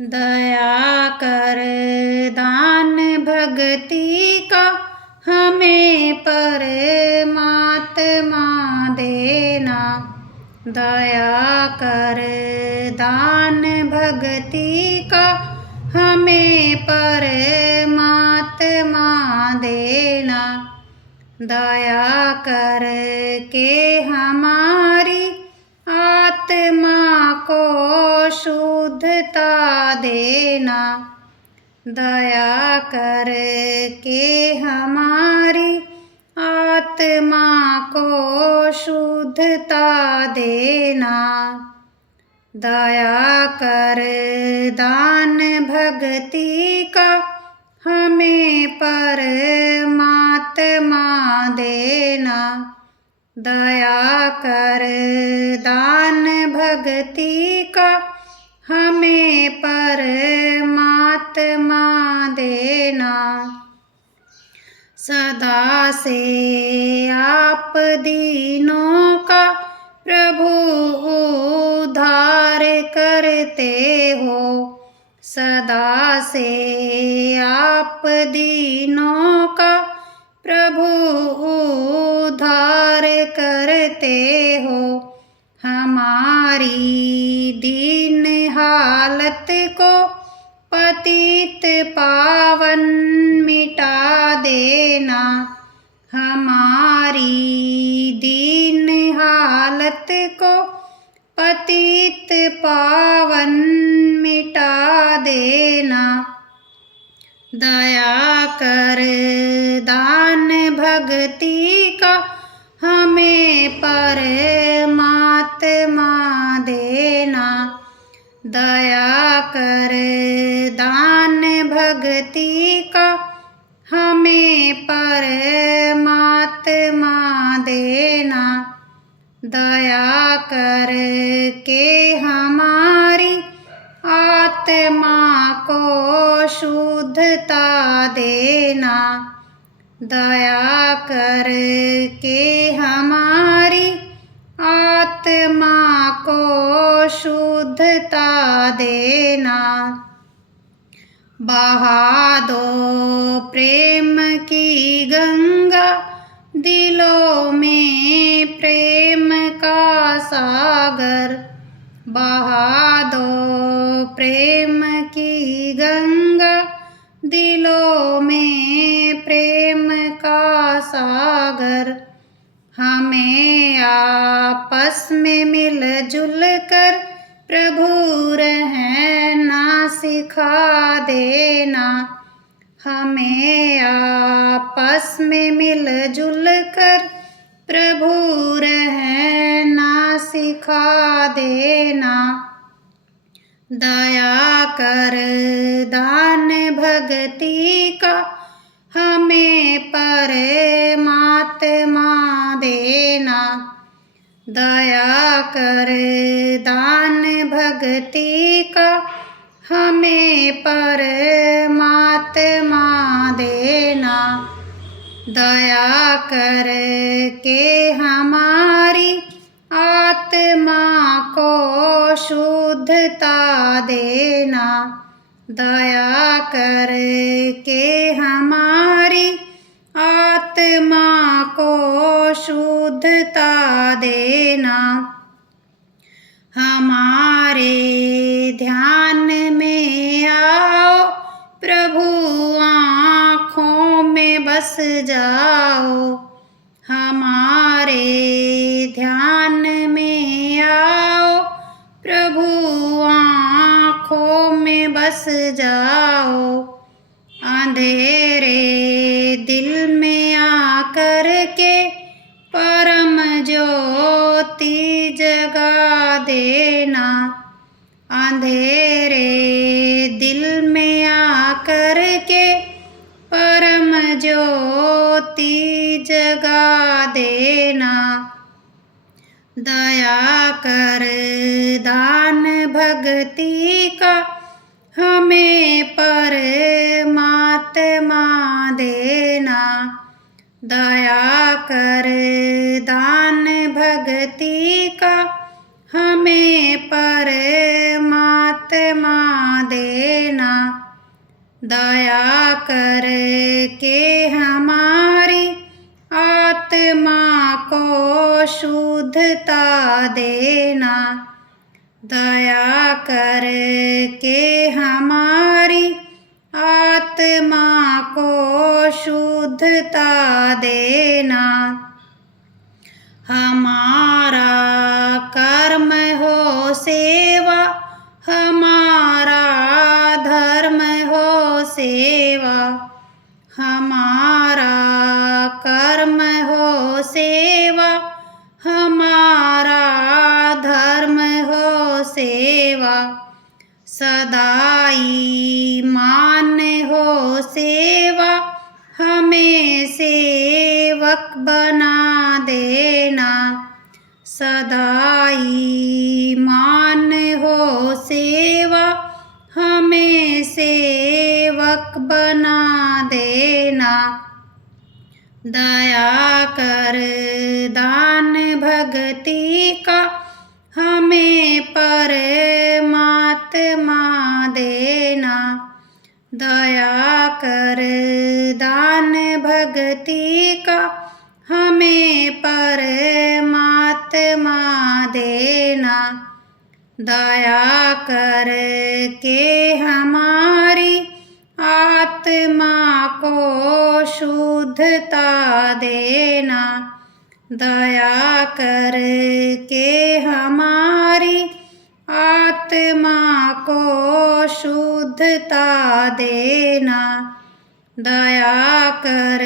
दया कर दान भक्ति का हमें परमात्मा देना। दया कर दान भक्ति का हमें परमात्मा देना। दया कर के हमारी आत्मा को शुद्धता देना। दया कर के हमारी आत्मा को शुद्धता देना। दया कर दान भक्ति का हमें परमात्मा देना। दया कर दान भक्ति का हमें परमात्मा देना। सदा से आप दीनों का प्रभु उद्धार करते हो। सदा से आप दीनों का प्रभु उद्धार करते हो। हमारी दीन हालत को पतित पावन मिटा देना। हमारी दीन हालत को पतित पावन मिटा देना। दया कर दान भक्ति का हमें परमात्मा देना। दया कर दान भक्ति का हमें परमात्मा देना। दया कर के हमारी आत्मा को शुद्धता देना। दया कर के हमारी आत्मा को शुद्धता देना। बहा दो प्रेम की गंगा दिलों में प्रेम का सागर। बहा दो प्रेम की गंगा दिलों में प्रेम का सागर। हमें आपस में मिलजुल कर प्रभु रहना सिखा देना। हमें आपस में मिलजुल कर प्रभु रहना सिखा देना। दया कर दान भक्ति का हमें परमात्मा देना। दया कर दान भक्ति का हमें परमात्मा देना। दया कर के हमारी आत्मा को शुद्धता देना। दया कर के हमारी आत्मा को शुद्धता देना। हमारे ध्यान में आओ प्रभु आँखों में बस जाओ। हमारे ध्यान में आओ प्रभु आँखों में बस जाओ। अंधेरे दिल में आकर के परम ज्योति जगा देना। अंधेरे दिल में आकर के परम ज्योति जगा देना। दया कर दान भक्ति का हमें परमात्मा देना। दया कर दान भक्ति का हमें परमात्मा दे। दया कर के हमारी आत्मा को शुद्धता देना। दया कर के हमारी आत्मा को शुद्धता देना। हमारा कर्म हो सेवा, हमारा धर्म हो सेवा। हमारा कर्म हो सेवा, हमारा धर्म हो सेवा। सदाई मान हो सेवा, हमें सेवक बना देना। सदाई मान हो सेवा, हमें सेवक बना देना। दया कर दान भक्ति का हमें परमात्मा देना। दया कर दान भक्ति का हमें परमात्मा देना। दया कर के हमारी आत्मा को शुद्धता देना। दया कर के हमारी आत्मा को शुद्धता देना। दया कर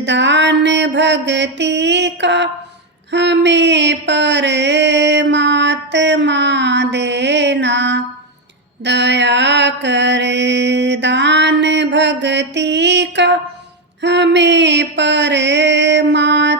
दान भक्ति का हमें परमात्मा देना। दया कर दान भक्ति का हमें परमात्मा